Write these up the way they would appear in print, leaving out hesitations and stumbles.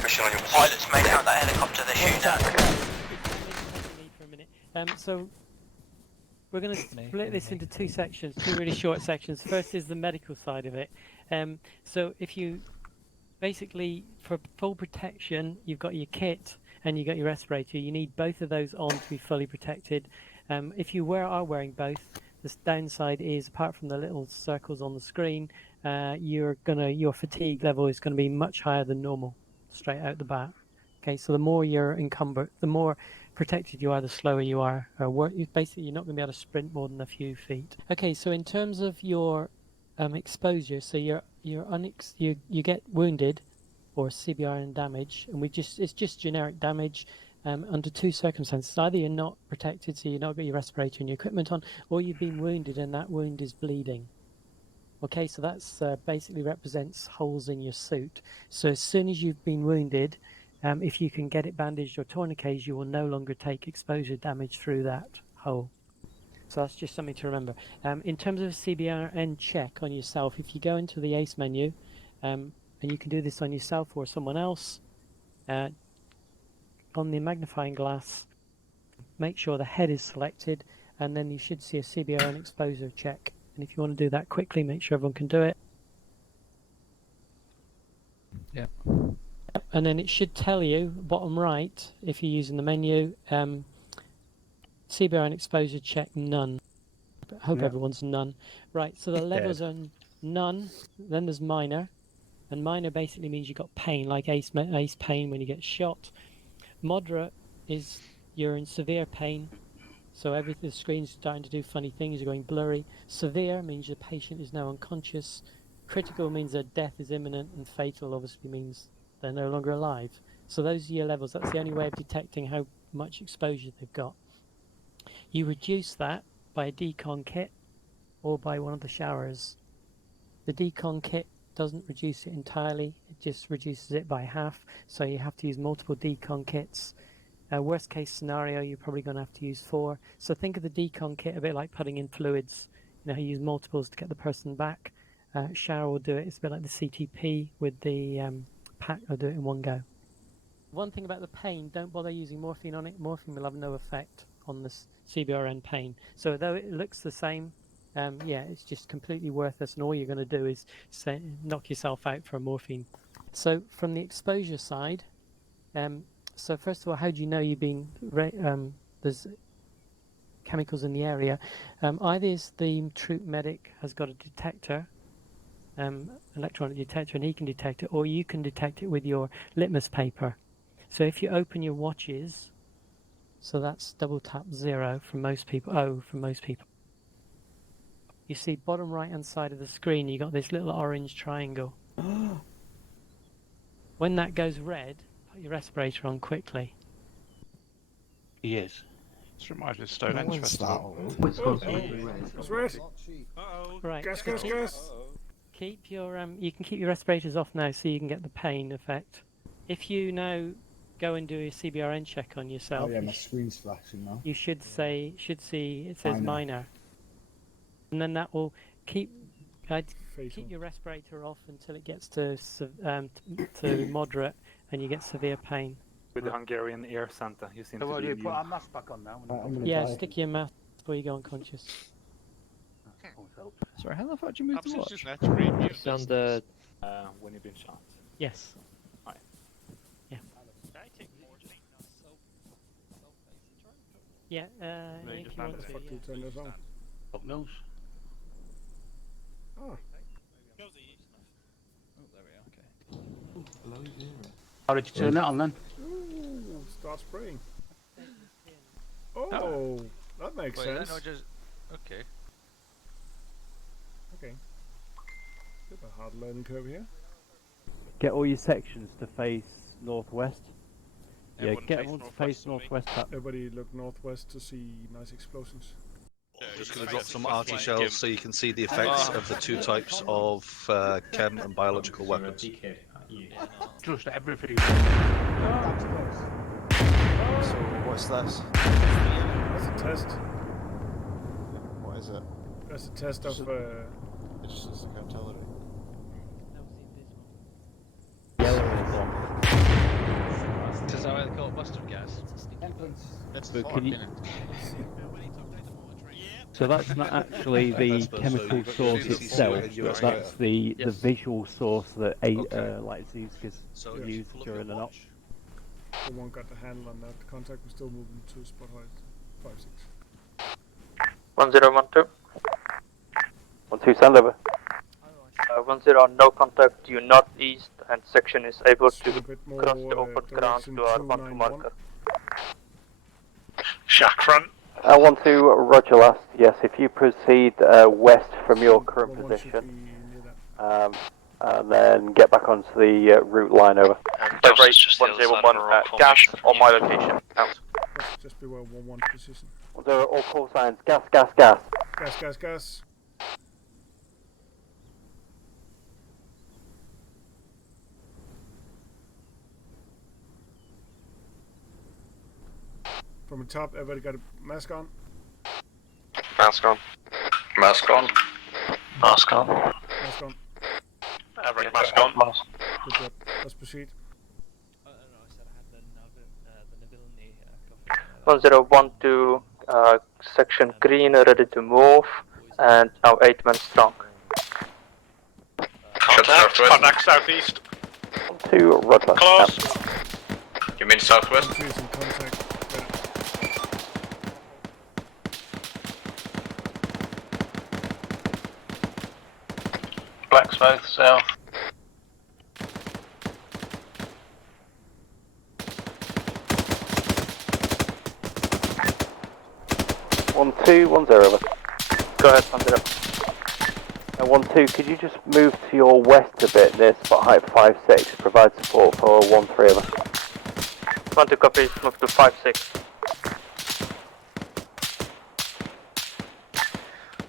Pushing on your pilots made out that helicopter they're shooting at. For a minute. So we're going to split this into two sections, two really short sections. First is the medical side of it. So if you basically, for full protection, you've got your kit and you've got your respirator. You need both of those on to be fully protected. If you are wearing both, the downside is, apart from the little circles on the screen, your fatigue level is going to be much higher than normal, straight out the bat. Okay, so the more you're encumbered, the more protected you are, the slower you are. Basically, you're not going to be able to sprint more than a few feet. Okay, so in terms of your exposure, so you get wounded or CBRN damage, and it's just generic damage under two circumstances. Either you're not protected, so you've not got your respirator and your equipment on, or you've been wounded and that wound is bleeding. Okay, so that's basically represents holes in your suit. So as soon as you've been wounded, if you can get it bandaged or tourniqueted, you will no longer take exposure damage through that hole. So that's just something to remember. In terms of a CBRN check on yourself, if you go into the ACE menu, and you can do this on yourself or someone else, on the magnifying glass, make sure the head is selected, and then you should see a CBRN exposure check. And if you want to do that quickly, make sure everyone can do it. Yeah. And then it should tell you, bottom right, if you're using the menu, CBRN exposure check none. I hope everyone's none. Right, so the levels are none, then there's minor. And minor basically means you've got pain, like ace pain when you get shot. Moderate is you're in severe pain, so the screen's starting to do funny things, you're going blurry. Severe means the patient is now unconscious. Critical means that death is imminent, and fatal obviously means they're no longer alive. So those are your levels. That's the only way of detecting how much exposure they've got. You reduce that by a decon kit or by one of the showers. The decon kit doesn't reduce it entirely, it just reduces it by half, so you have to use multiple decon kits. Worst case scenario, you're probably going to have to use 4. So think of the decon kit a bit like putting in fluids. You know, you use multiples to get the person back. Shower will do it. It's a bit like the CTP with the pack. I'll do it in one go. One thing about the pain, don't bother using morphine on it. Morphine will have no effect on this CBRN pain. So though it looks the same, yeah, it's just completely worthless, and all you're going to do is knock yourself out for a morphine. So from the exposure side, so first of all, how do you know you're being there's chemicals in the area? Either the troop medic has got a detector, electronic detector, and he can detect it, or you can detect it with your litmus paper. So if you open your watches, so that's double tap 0 from most people, O from most people. You see bottom right hand side of the screen, you got this little orange triangle. When that goes red, put your respirator on quickly. He is. This reminds me of Stonehenge Festival. It's red. Right. Gas. Keep your you can keep your respirators off now, so you can get the pain effect. If you now go and do a CBRN check on yourself, oh yeah, my screen's flashing now. You should see it says minor, and then that will keep your respirator off until it gets to moderate, and you get severe pain. With the Hungarian Air Santa, you seem So to be put our mask back on now. Yeah, stick your mask before you go unconscious. Sorry, how the fuck did you move the watch? Just naturally mute It's on this. the when you've been shot. Yes. Right. Yeah. Yeah. If you want to, Fuck you, turn this on. Up nose. Oh. Oh, there we are, okay. How did you turn that on then? Ooh, start spraying. Oh, that makes sense. Okay. Okay. Bit of a hard learning curve here. Get all your sections to face northwest. Everyone Get them all to face northwest, northwest. Everybody look northwest to see nice explosions. I'm just going to drop some arty shells so you can see the effects of the two types of chem and biological weapons. Just everything. So what's this? That's a test. What is it? That's a test of. It's just like artillery. that was the invisible. Yellow is on. mustard gas. It's But hot, can you- innit? So that's not actually the That's supposed to- chemical you've got source your VCC itself, and your but that's the Yes. visual source that Okay. like Zeuskas So Yeah. if you used pull up your during the knock. watch, The one got the handle on that. The contact was still moving to spot height 5-6. 1012. 1-2, send over. 10, no contact due northeast, and section is able Swing a to bit more cross the open ground direction to our 291. marker. Shack front. 1-2, roger last. Yes, if you proceed west from your current 1-1 should position, be near that. and then get back onto the route line over. Rate 101, gas on my location. Out. That's just below 1-1 position. 1-0, all call signs, gas, gas, gas. Gas, gas, gas. From the top, everybody got a mask on? Mask on. Mask on. Mask on. Mask on. Every mask on. Good job. Let's proceed. 1012, section green, ready to move, and now 8 men strong. Contact. Contact southeast. 2, roger. Close. You mean southwest? 1-3 is in contact. Black smoke south. One two, 1-0 over. Go ahead, 10. 1-2, could you just move to your west a bit near spot height 5-6, provide support for 1-3 over. 20 copies, move to 5-6.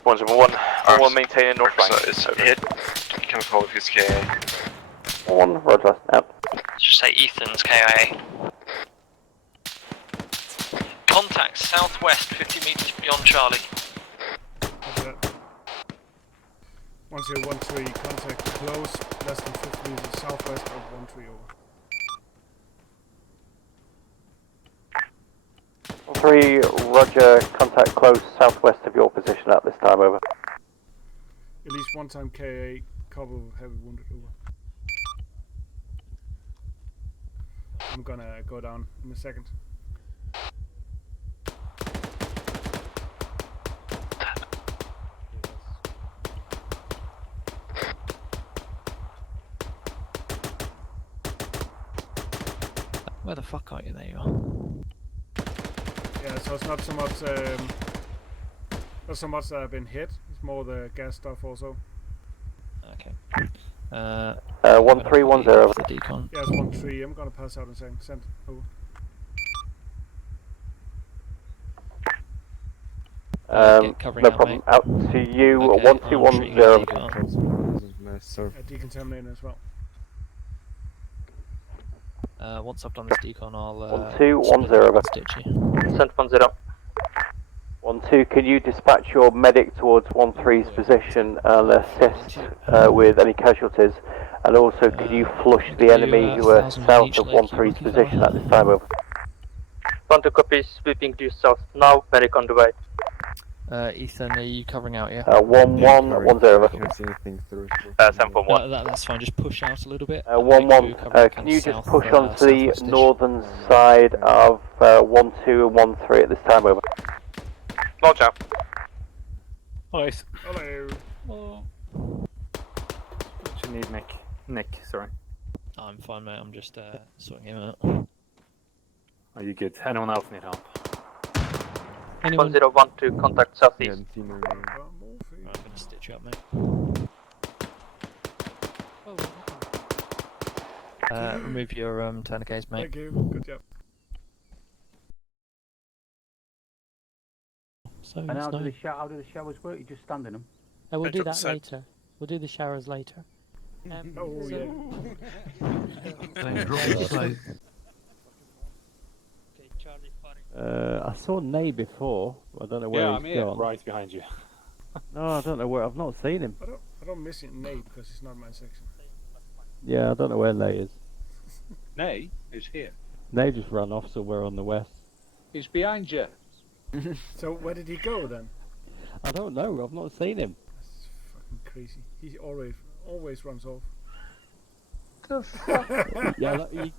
101. One maintaining north flank. Hit. You can hold his KA. 1, roger, out. Just say Ethan's KIA. Contact southwest 50 meters beyond Charlie. After that. 1013, contact close, less than 50 meters southwest of 13 over. 3, roger, contact close southwest of your position at this time, over. At least one time KA, cover heavy wounded over. I'm gonna go down in a second. Where the fuck are you? There you are. Yeah, so it's not so much that I've been hit, it's more the gas stuff also. Okay. 1310 over. The decon. Yeah, it's 13, I'm gonna pass out in a second. Send over. Get covering No out, problem. mate. Out to you, Okay, 1210 I'm over. Decontaminating as well. Once I've done this decon, I'll 1210 over. stitch you. Send 10. 1-2, can you dispatch your medic towards 1-3's position and assist with any casualties? And also, could you flush the enemy who are south of 1-3's position at this time, over? 20 copies, sweeping due south now, medic on the way. Ethan, are you covering out, yeah? 1110 over. That's fine, just push out a little bit. 1-1, can you just push onto the northern side of 1-2 and 1-3 at this time, over? Launch out. Nice. Hello. What you need, Nick? Nick, sorry. I'm fine, mate. I'm just sorting him out. Are you good? Anyone else need help? Anyone? 1012, contact southeast. I'm gonna stitch you up, mate. Remove your tourniquets, mate. Thank you, good job. So And it's how do no... the showers work? You just stand in them? we'll do that 100%. later. We'll do the showers later. Oh, so- I saw Nay before. I don't know where Yeah, I'm he's here, gone. right behind you. No, I don't know where. I've not seen him. I don't miss it Nate because it's not my section. Yeah, I don't know where Nay is. Nay is here. They just ran off somewhere on the west. He's behind you. So where did he go then? I don't know. I've not seen him. That's fucking crazy. He always runs off. The fuck? Yeah, you